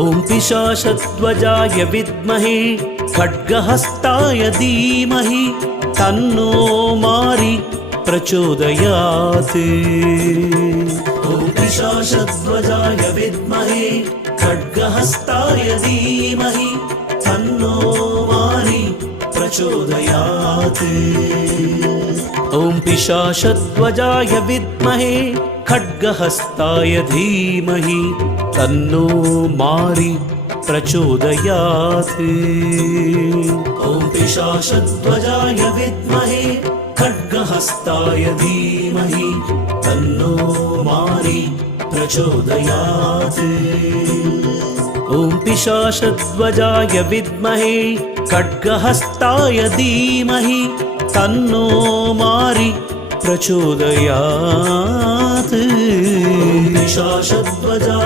ॐ पिशाचध्वजाय विद्महे खड्गहस्ताय धीमहि तन्नो मारी प्रचोदयात्। ॐ पिशाचध्वजाय विद्महे खड्गहस्ताय धीमहि तन्नो मारी प्रचोदयात्। ॐ पिशाचध्वजाय विद्महे खड्गहस्ताय धीमहि तन्नो मारी प्रचोदयात्। ॐ पिशाचध्वजाय विद्महे खड्गहस्ताय धीमहि तन्नो मारी प्रचोदयात्। ॐ पिशाचध्वजाय विद्महे खड्गहस्ताय धीमहि तन्नो मारी प्रचोदयात्। ॐ पिशाचध्वजाय